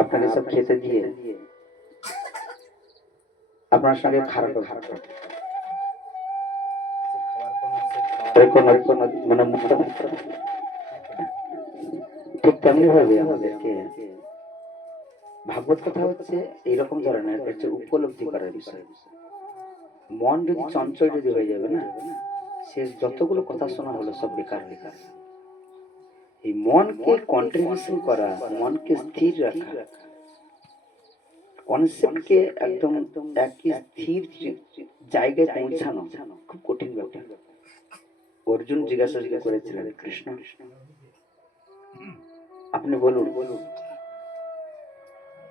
আপনাকে সব খেতে দিয়ে আপনার সঙ্গে খারাপ মানে ঠিক তেমনি ভাবে আমাদেরকে ভাগবত কথা হচ্ছে এইরকম ধরনের হচ্ছে উপলব্ধি করার বিষয়। মন যদি চঞ্চল যদি হয়ে যাবে না, সে যতগুলো কথা শোনা হলো সব বেকার বেকার। এই মনকে কন্ট্রিবিউশন করা, মনকে স্থির রাখা, কনসেপ্টকে একদম একই স্থির জায়গায় পৌঁছানো খুব কঠিন ব্যাপার। অর্জুন জিজ্ঞাসা করেছিলেন কৃষ্ণ, আপনি বলুন,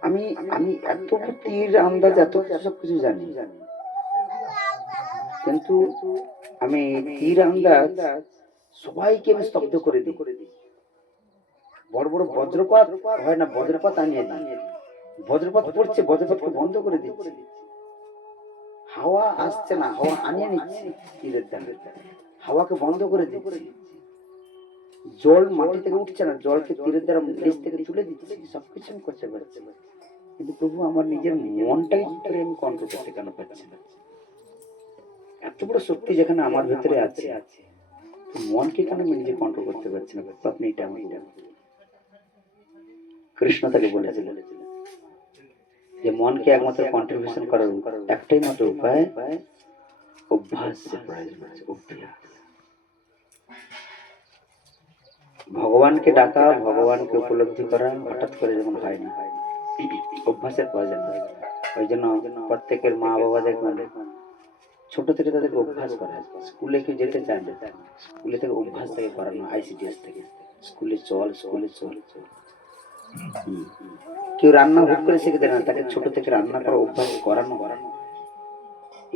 আমি আমি এত তীর আন্দাজ এত সব কিছু জানি, কিন্তু আমি তীর আন্দাজ সবাইকে আমি স্তব্ধ করে দিই। বড় বড় বজ্রপাত হয় না, বজ্রপাত আনিয়ে দিই। বজ্রপাত পড়ছে, বজ্রপাতকে বন্ধ করে দিচ্ছি। হাওয়া আসছে না, হাওয়া আনিয়ে নিচ্ছি তীরের দ্বারা, হাওয়াকে বন্ধ করে দিচ্ছি। জল মাটি থেকে উঠছে না, জলকে তীরের দ্বারা নিচ থেকে তুলে দিচ্ছি। সবকিছু আমি করতে পারছি, কিন্তু প্রভু আমার নিজের মনটাই করে আমি কন্ট্রোল করতে কেন পারছি না? এত বড় শক্তি যেখানে আমার ভেতরে আছে, মনকে কেন আমি নিজে কন্ট্রোল করতে পারছি না? আপনি এটা কৃষ্ণ তাকে বলেছিলেন যে মনকে একমাত্র কন্ট্রিবিউশন করার একটাই মাত্র উপায় অভ্যাস। ভগবানকে ডাকা, ভগবানকে উপলব্ধি করা হঠাৎ করে যেমন হয় না, অভ্যাসের প্রয়োজন হয়। ওই জন্য প্রত্যেকের মা বাবা দেখবেন ছোট থেকে তাদেরকে অভ্যাস করা। স্কুলে কেউ যেতে চায় না, স্কুলে থেকে অভ্যাস থেকে করানো, আইসিডিএস থেকে স্কুলে চল, স্কুলে চল। কেউ রান্না হুট করে শিখে দেয় না, তাকে ছোট থেকে রান্না করা অভ্যাস করানো।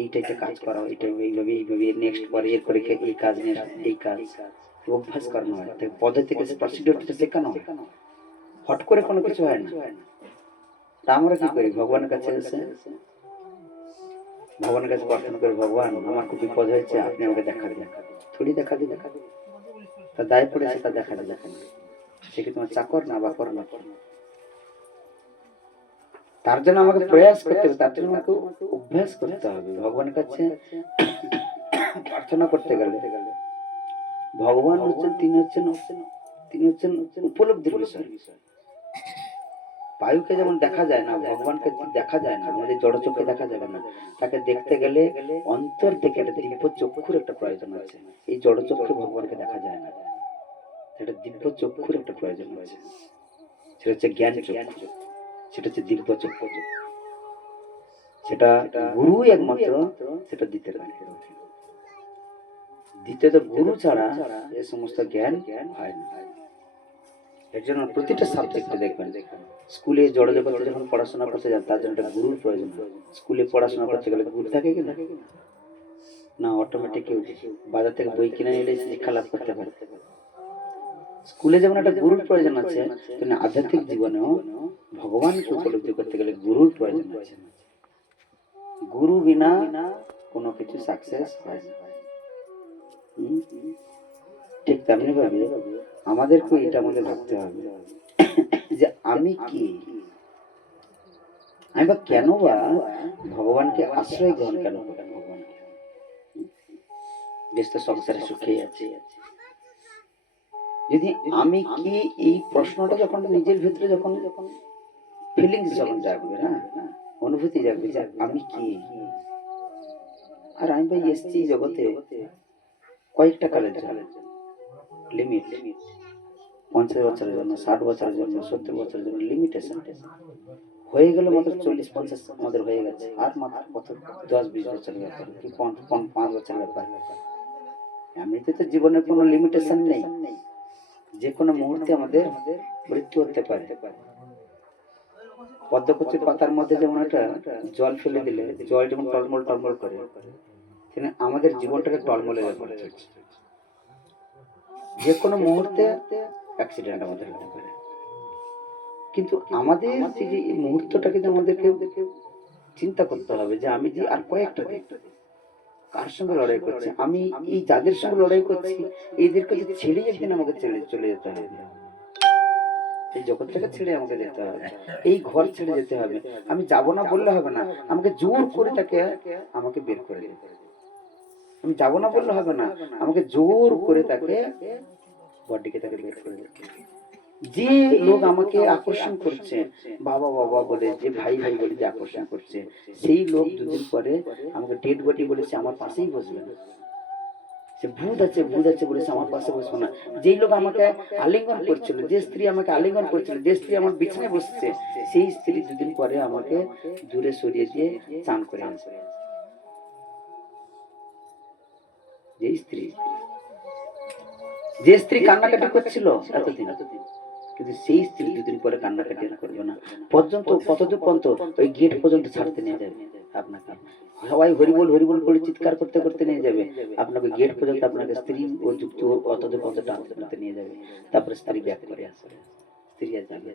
এইটাইতে কাজ করা, এইটাই এইভাবে এইভাবে, নেক্সট পরে এরপরে এই কাজ নিয়ে এই কাজ অভ্যাস করানো হয়। পদ্ধতি থেকে প্রসিডিউরটা শেখানো হয়, হট করে কোনো কিছু হয় না। তা আমরা কি করি? ভগবানের কাছে এসে ভগবানের কাছে প্রার্থনা করি, ভগবান আমার খুব বিপদ হয়েছে, আপনি আমাকে দেখা দিন। থোড়ি দেখা দিন, তার দায় পড়েছে, তা দেখা দিন। সে কি তোমার চাকর না বাকর না? তার জন্য আমাকে প্রয়াস করতে হবে, তার জন্য আমাকে অভ্যাস করতে হবে। ভগবানের কাছে প্রার্থনা করতে গেলে ভগবান হচ্ছেন, তিনি হচ্ছেন উপলব্ধির বিষয়। বায়ুকে যেমন দেখা যায় না, ভগবানকে দেখা যায় না, আমাদের জড় চোখে দেখা যাবে না। তাকে দেখতে গেলে অন্তর থেকে একটা দিব্য চক্ষুর একটা প্রয়োজন আছে। এই জড় চক্ষে ভগবানকে দেখা যায় না, একটা দিব্য চক্ষুর একটা প্রয়োজন আছে। সেটা হচ্ছে জ্ঞান চক্ষু, সেটা হচ্ছে দিব্য চক্ষু। সেটা গুরু একমাত্র সেটা দিতে পারে। দ্বিতীয়ত গুরু ছাড়া এ সমস্ত জ্ঞান হয় না। এর জন্য প্রতিটা সাবজেক্টে দেখবেন, স্কুলে জড় জগতে যখন পড়াশোনা করতে যান, তার জন্য একটা গুরুর প্রয়োজন হয়। স্কুলে পড়াশোনা করতে গেলে গুরু থাকে কিনা না, অটোমেটিক বাজার থেকে বই কিনে নিলে শিক্ষা লাভ করতে পারে। স্কুলে যেমন একটা গুরুর প্রয়োজন আছে, তেমনি আধ্যাত্মিক জীবনেও ভগবানকে উপলব্ধি করতে গেলে গুরুর প্রয়োজন আছে। গুরু বিনা কোনো কিছু সাকসেস হয় না। ঠিক তেমনি ভাবে আমাদেরকে এটা আমাদের ভাবতে হবে যে আমি কি, আমি বা কেন বা ভগবানকে আশ্রয় গ্রহণ কেন করেন? ভগবানকে বেশ তো সংসারে সুখেই আছে। যদি আমি কি, এই প্রশ্নটা যখন নিজের ভিতরে যখন ফিলিংস যখন জাগবে না, অনুভূতি জাগবে যে আমি কি, আর আমি ভাই এসছি জগতে কয়েকটা কালের জন্য, লিমিট 50 বছরের জন্য, 60 বছরের জন্য, 70 বছরের জন্য লিমিটেশন হয়ে গেল। মাত্র 40-50 আমাদের হয়ে গেছে, আর মাত্র কত 10-20 বছরের ব্যাপার, কি 5 বছরের ব্যাপার। এমনিতে তো জীবনের কোনো লিমিটেশন নেই, যে কোনো মুহূর্তে আমাদের মৃত্যু হতে পারে। পদ্মকুচির পাতার মধ্যে যেমন একটা জল ফেলে দিলে জল যেমন টলমল টলমল করে, আমাদের জীবনটাকে টলমলের ব্যাপারে চলছে। যে কোনো মুহূর্তে অ্যাক্সিডেন্ট আমাদের হতে পারে, কিন্তু আমাদের যে এই মুহূর্তটাকে আমাদেরকে চিন্তা করতে হবে যে আমি যে আর কয়েকটা দিন কার সঙ্গে লড়াই করছি, আমি এই যাদের সঙ্গে লড়াই করছি এদেরকে ছেড়েই একদিন আমাকে চলে যেতে হবে। এই জগৎ থেকে ছেড়ে আমাকে যেতে হবে, এই ঘর ছেড়ে যেতে হবে। আমি যাব না বললে হবে না, আমাকে জোর করে তাকে আমাকে বের করে দিতে হবে। আমি যাব না বললে হবে না, আমাকে জোর করে তাকে বডিকে তাকে বের করে দিতে হবে। যে লোক আমাকে আকর্ষণ করছে বাবা বাবা বলে, যে ভাই ভাই বলে যে আকর্ষণ করছে, সেই লোক দুদিন পরে আমাকে ডেড বডি বলেছে আমার পাশেই বসবে না। সে ভূত আছে ভূত আছে বলেছে আমার পাশে বসবো না। যেই লোক আমাকে আলিঙ্গন করছিল, যে স্ত্রী আমাকে আলিঙ্গন করছিল, যে স্ত্রী আমার বিছানায় বসছে, সেই স্ত্রী দুদিন পরে আমাকে দূরে সরিয়ে দিয়ে চান করে আসে। যে স্ত্রী কান্নাকাটি করছিল এতদিন, কিন্তু সেই স্ত্রী দুদিন পরে কান্নাকাটি আর করবে না। পর্যন্ত কতদূর পর্যন্ত ওই গেট পর্যন্ত ছাড়তে নিয়ে যাবে আপনাকে। সবাই হরিবল হরিবল করে চিৎকার করতে করতে নিয়ে যাবে আপনাকে গেট পর্যন্ত, আপনাকে স্ত্রী ও যুক্ত অতদূর পর্যন্ত টানতে নিয়ে যাবে। তারপরে স্ত্রী ব্যাক করে আসবে, স্ত্রী আর যাবে।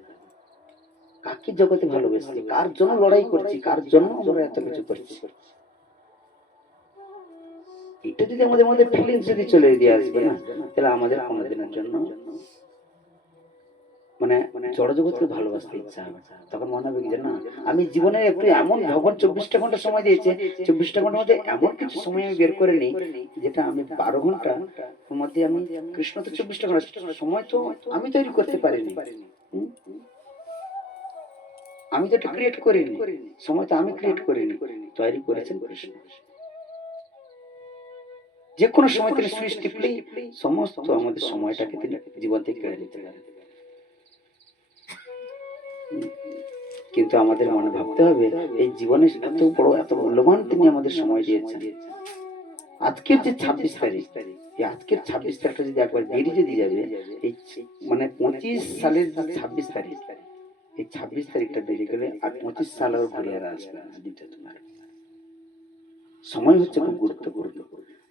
কাকে জগতে ভালোবেসছি, কার জন্য লড়াই করছি, কার জন্য আমরা এত কিছু করছি, এটা যদি আমাদের মধ্যে ফিলিংস যদি চলে দিয়ে আসবে না, তাহলে আমাদের কোনোদিনের জন্য মানে জড়জগৎকে ভালোবাসতে ইচ্ছা হবে। তখন মনে হবে যে না, আমি জীবনে একটু এমন, ভগবান 24টা ঘন্টা সময় দিয়েছে, 24টা ঘন্টার মধ্যে এমন কিছু সময় আমি বের করে নিই যেটা আমি 12 ঘন্টা মধ্যে আমি, কৃষ্ণ তো 24টা ঘন্টা সময় তো আমি তৈরি করতে পারিনি, আমি তো এটা ক্রিয়েট করিনি, সময় তো আমি ক্রিয়েট করিনি, তৈরি করেছেন কৃষ্ণ। যে কোনো সময় তিনি সুইচ টিপলেই সমস্ত আমাদের সময়টাকে তিনি জীবন থেকে কেড়ে নিতে পারেন। কিন্তু আমাদের মনে ভাবতে হবে এই জীবনে এত বড় এত মূল্যবান তিনি আমাদের সময় দিয়েছেন। আজকের যে 26 তারিখ, এই আজকের 26 তারিখটা যদি একবার বেরিয়ে যদি যাবে, এই মানে 25 সালের যে 26 তারিখ, এই 26 তারিখটা বেরিয়ে গেলে আর 25 সাল আর ঘুরে আর আসবে না দিতে তোমার। সময় হচ্ছে খুব গুরুত্বপূর্ণ।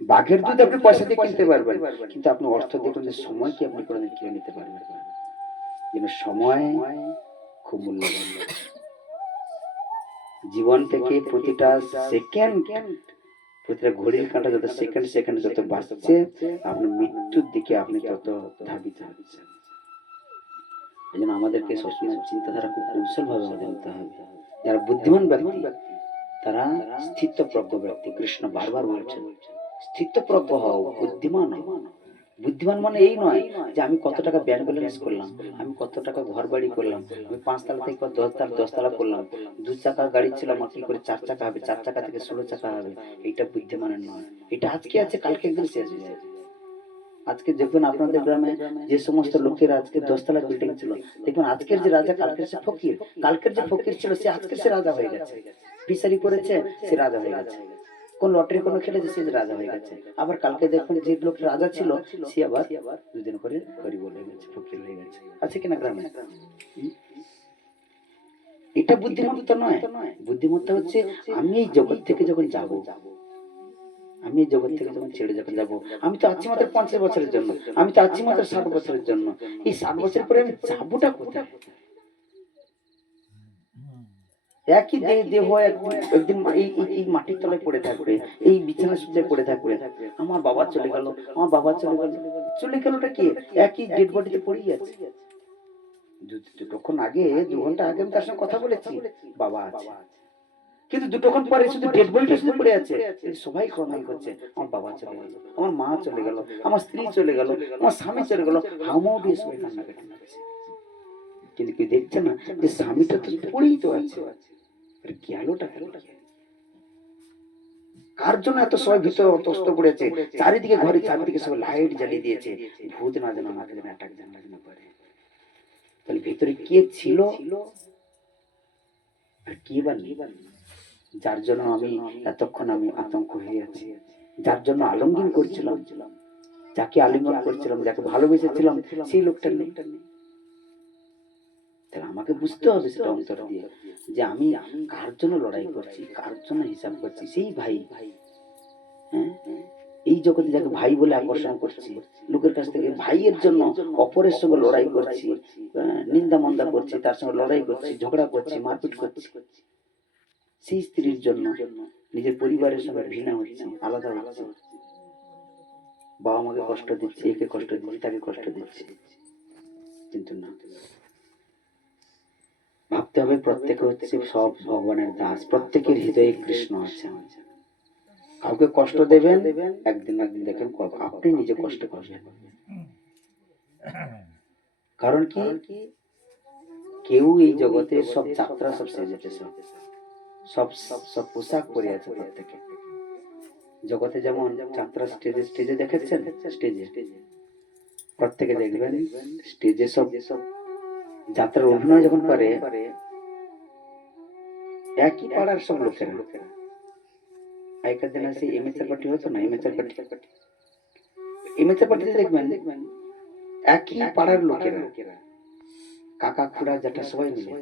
বাঘের দুধ আপনি পয়সা দিয়ে কিনতে পারবেন, কিন্তু আপনি অর্থ দিয়ে কিন্তু সময় কি আপনি কোনোদিন কিনে নিতে পারবেন না। যেন সময় খুব মূল্যবান। জীবন থেকে প্রতিটা সেকেন্ড, প্রতিটা ঘড়ির কাঁটা যত সেকেন্ড সেকেন্ড যত বাঁচছে, আপনার মৃত্যুর দিকে আপনি তত ধাবিত হচ্ছেন। এই জন্য আমাদেরকে সবসময় চিন্তাধারা খুব কৌশল ভাবে আমাদের নিতে হবে। যারা বুদ্ধিমান ব্যক্তি তারা স্থিতপ্রজ্ঞ ব্যক্তি। কৃষ্ণ বারবার বলছেন স্থিতপ্রজ্ঞ হও, বুদ্ধিমান হও। বুদ্ধিমান মানে এই নয় যে আমি কত টাকা ব্যাংক ব্যালেন্স করলাম, আমি কত টাকা ঘর বাড়ি করলাম, আমি 5 তালা থেকে 10 তালা করলাম, 2 চাকার গাড়ি ছিল আমার কি করে 4 চাকা হবে, 4 চাকা থেকে 16 চাকা হবে। এটা বুদ্ধিমানের নয়। এটা আজকে আছে কালকে একদিন শেষ হয়ে যাবে। আজকে দেখবেন আপনাদের গ্রামে যে সমস্ত লোকেরা আজকে 10 তলা বিল্ডিং ছিল, দেখবেন আজকের যে রাজা কালকের সে ফকির, কালকের যে ফকির ছিল সে আজকের সে রাজা হয়ে গেছে। ফিশারি করেছে সে রাজা হয়ে গেছে, কোন লটারি কোনো খেলেছে সে রাজা হয়ে গেছে। আবার কালকে দেখুন যে লোক রাজা ছিল সে আবার দুদিন করে গরিব হয়ে গেছে, ফকির হয়ে গেছে। আছে কিনা গ্রামে? এটা বুদ্ধিমত্তা নয়। বুদ্ধিমত্তা হচ্ছে আমি এই জগৎ থেকে যখন যাব, আমি এই জগৎ থেকে যখন ছেড়ে যখন যাবো, আমি তো আছি মাত্র 50 বছরের জন্য, আমি তো আছি মাত্র 60 বছরের জন্য। এই 60 বছর পরে আমি যাবোটা কোথায়? একই দেহ একদিন এই মাটির তলায় পড়ে থাকবে, এই বিছানা সুদ্ধে পড়ে থাকবে। আমার বাবা চলে গেল, আমার বাবা চলে গেল, চলে গেলটা কি? একই ডেড বডিতে পড়েই আছে। দুটোক্ষণ আগে 2 ঘন্টা আগে আমি তার সঙ্গে কথা বলেছি, বাবা আছে, কিন্তু দুটোক্ষণ পরে শুধু ডেড বডিটা শুধু পড়ে আছে। সবাই কমেন্ট করছে আমার বাবা চলে গেল, আমার মা চলে গেল, আমার স্ত্রী চলে গেল, আমার স্বামী চলে গেল, হাউমাউ দিয়ে সবাই কান্নাকাটি করছে। কিন্তু কেউ দেখছে না যে স্বামীটা তো পড়েই তো আছে, গেলটা গেল। কার জন্য এত সবাই ভিতরে অতস্ত পড়েছে? চারিদিকে ঘরে চারিদিকে সবাই লাইট জ্বালিয়ে দিয়েছে, ভূত না যেন আমাকে যেন অ্যাটাক যেন না করে। তাহলে ভিতরে কে ছিল আর কে বা নেই, যার জন্য আমি এতক্ষণ আমি আতঙ্ক হয়ে আছি, যার জন্য আলিঙ্গন করছিলাম, যাকে আলিঙ্গন করছিলাম, যাকে ভালোবেসেছিলাম, সেই লোকটা নেই। তাহলে আমাকে বুঝতে হবে সেটা অন্তর দিয়ে যে আমি কার জন্য লড়াই করছি, কার জন্য হিসাব করছি। সেই ভাই, হ্যাঁ, এই জগতে যাকে ভাই বলে আকর্ষণ করছি, লোকের কাছ থেকে ভাইয়ের জন্য অপরের সঙ্গে লড়াই করছি, নিন্দা মন্দা করছি, তার সঙ্গে লড়াই করছি, ঝগড়া করছি, মারপিট করছি। সেই স্ত্রীর জন্য নিজের পরিবারের সঙ্গে ঘৃণা হচ্ছে, আলাদা হচ্ছে, বাবা মাকে কষ্ট দিচ্ছি, একে কষ্ট দিচ্ছি, তাকে কষ্ট দিচ্ছি। কিন্তু না, ভাবতে হবে প্রত্যেকে হচ্ছে সব ভগবানের দাস, প্রত্যেকের হৃদয়ে কৃষ্ণ আছে। কাউকে কষ্ট দেবেন, একদিন না একদিন দেখেন আপনি নিজে কষ্ট করবেন। কারণ কি, কেউ এই জগতের সব যাত্রা সব সেজেছে, সব সব পোশাক পরে আছে প্রত্যেকে। জগতে যেমন যাত্রা স্টেজে স্টেজে দেখেছেন, স্টেজে প্রত্যেকে দেখবেন স্টেজে সব যাত্রার অভিনয় যখন করে একই পাড়ার সব লোকেরা। আগেকার দিনে সেই এমএচআর পার্টি হতো না, এমএচআর পার্টিতে দেখবেন একই পাড়ার লোকেরা, কাকা খুড়া জ্যাঠা সবাই মিলে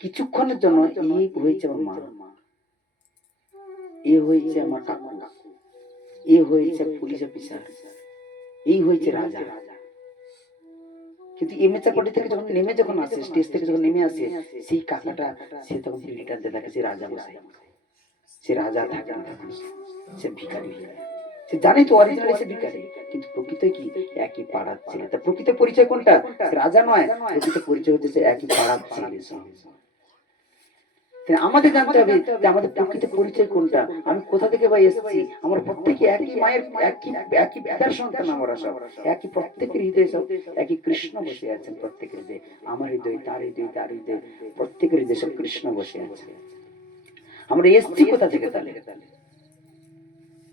কিছুক্ষণের জন্য এই হয়েছে আমার মা, এ হয়েছে আমার কাকু, এ হয়েছে পুলিশ অফিসার, এই হয়েছে রাজা। কিন্তু এমএচআর পার্টি থেকে যখন নেমে যখন আসে, স্টেজ থেকে যখন নেমে আসে, সেই কাকাটা সে তখন বিড়ি টানতে থাকে, সে রাজা বসে, সে রাজা থাকে না, সে ভিখারি। সে জানে তো অরিজিনালি সে ভিখারি, কিন্তু প্রকৃত কি একই পাড়ার ছেলে। তা প্রকৃত পরিচয় কোনটা? রাজা নয়, প্রকৃত পরিচয় হচ্ছে একই পাড়ার ছেলে। আমাদের জানতে হবে যে আমাদের প্রকৃত পরিচয় কোনটা, আমি কোথা থেকে ভাই এসেছি। আমরা প্রত্যেকে একই মায়ের একই একই পিতার সন্তান, আমরা সব একই, প্রত্যেকের হৃদয়ে সব একই কৃষ্ণ বসে আছেন। প্রত্যেকের হৃদয়ে, আমার হৃদয়, তার হৃদয়, তার হৃদয়, প্রত্যেকের হৃদয়ে সব কৃষ্ণ বসে আছে। আমরা এসেছি কোথা থেকে? তাহলে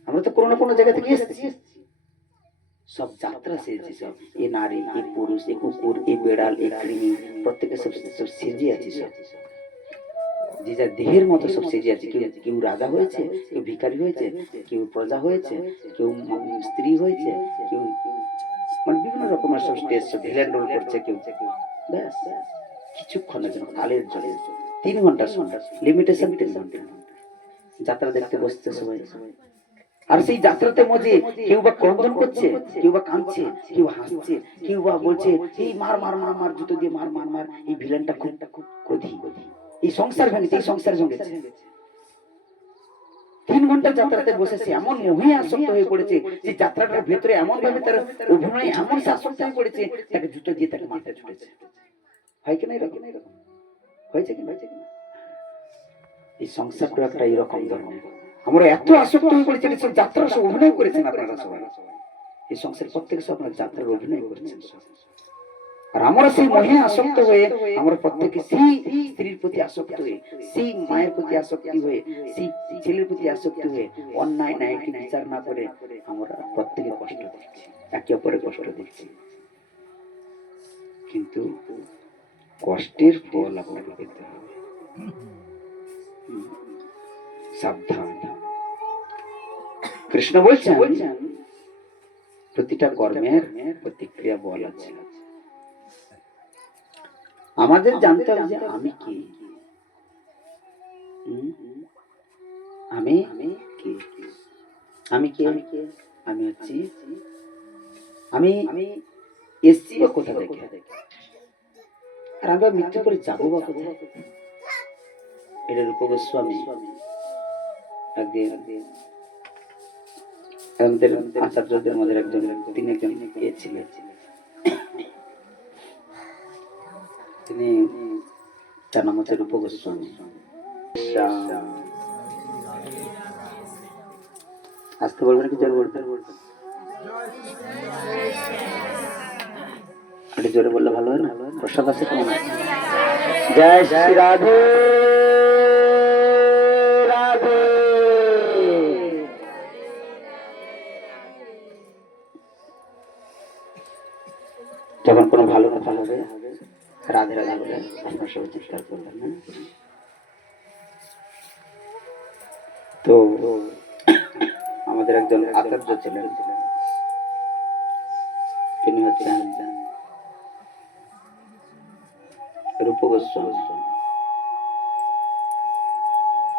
আমরা তো কোনো না কোনো জায়গা থেকে এসেছি। সব যাত্রা সেজেছি, সব এ নারী, এ পুরুষ, এ কুকুর, এ বেড়াল, এ কৃমি, প্রত্যেকে সব সব সেজে আছি। সব যে যার দেহের মতো সব সেজে আছে। কেউ কেউ রাজা হয়েছে, কেউ ভিখারি হয়েছে, কেউ প্রজা হয়েছে, কেউ স্ত্রী হয়েছে, কেউ মানে বিভিন্ন রকমের সব স্টেজ ভিলেন রোল করছে কেউ। ব্যাস কিছুক্ষণের জন্য, কালের জন্য 3 ঘন্টার সময় লিমিটেশন, 3 ঘন্টা যাত্রা দেখতে বসছে সবাই। আর সেই যাত্রাতে মজে কেউ বা ক্রন্দন করছে, কেউ বা কাঁদছে, কেউ হাসছে, কেউ বা বলছে এই মার মার মার মার, জুতো দিয়ে মার মার মার, এই ভিলেনটা খুব ক্রোধী, এই সংসার ভেঙেছে, এই সংসার ভেঙেছে। 3 ঘন্টা যাত্রাতে বসেছে, এমন মোহে আসক্ত হয়ে পড়েছে যে যাত্রাটার ভেতরে এমন ভাবে তার অভিনয় এমন আসক্ত হয়ে পড়েছে, তাকে জুতো দিয়ে তাকে মারতে ছুটেছে। হয় কিনা এরকম? হয়েছে কিনা? এই সংসারটা একটা এরকম ধরনের। আমরা এত আসক্ত হয়ে পড়েছি, সব যাত্রা সব অভিনয় করেছেন আপনারা সবাই। এই সংসার প্রত্যেকে সব আপনার যাত্রার অভিনয় করেছেন। আর আমরা সেই মোহে আসক্ত হয়ে, আমরা প্রত্যেকে সেই স্ত্রীর প্রতি আসক্ত হয়ে, সেই মায়ের প্রতি আসক্তি হয়ে, সেই ছেলের প্রতি আসক্তি হয়ে অন্যায় ন্যায়টি বিচার না করে আমরা প্রত্যেকে কষ্ট দিচ্ছি, একে অপরের কষ্ট দিচ্ছি। কিন্তু কষ্টের ফল আপনাকে পেতে হবে। সাবধান। কৃষ্ণ বলছেন প্রতিটা কর্মের প্রতিক্রিয়া বল আছে। আমাদের জানতে হবে যে আমি কি, আমি কি, আমি কে, আমি হচ্ছি, আমি এসছি বা কোথা থেকে, আর আমরা মৃত্যু করে যাবো বা কোথায়। এটা রূপ গোস্বামী একদিন আমাদের আচার্যদের মধ্যে একজন, তিনি একজন ছিলেন, তিনি, তার নাম হচ্ছে রূপ গোস্বামী। আসতে বলবেন কি জোরে বলবেন? একটু জোরে বললে ভালো হয় না? প্রসাদ আছে কেমন? জয় শ্রী রাধে রাধে। যখন কোনো ভালো কথা হবে রাধে রাধে বলে আপনার সবাই চিৎকার করবেন না? তো আমাদের একজন আচার্য ছিলেন, তিনি হচ্ছেন রূপ গোস্বামী।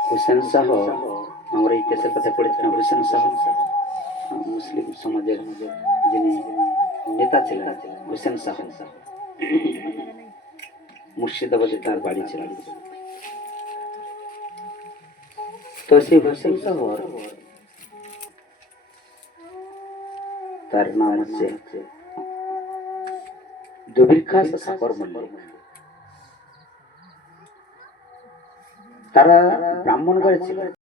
হুসেন শাহ, আমরা ইতিহাসের কথা পড়েছিলাম, হুসেন শাহ মুসলিম সমাজের যিনি নেতা ছিলেন, হুসেন শাহ মুর্শিদাবাদে তার বাড়ি ছিল। তো সেই হুসেন শাহ, তার নাম হচ্ছে দবির খাস সাকর মল্লিক। তারা ব্রাহ্মণ ঘরে ছিল।